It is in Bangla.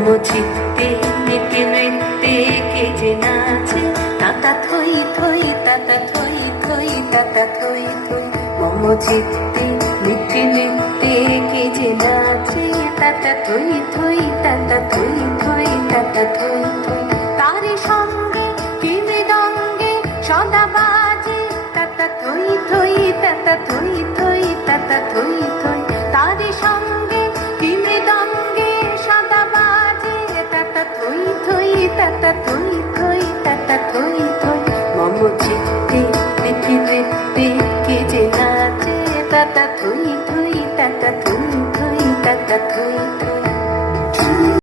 মম চিত্তে নিতে নৃত্যে কে যে নাচে তাতা থই থই তাতা থই থই তাতা থই থই মম চিত্তে নিতে নৃত্যে কে যে নাচে তাতা থই থই তাতা থই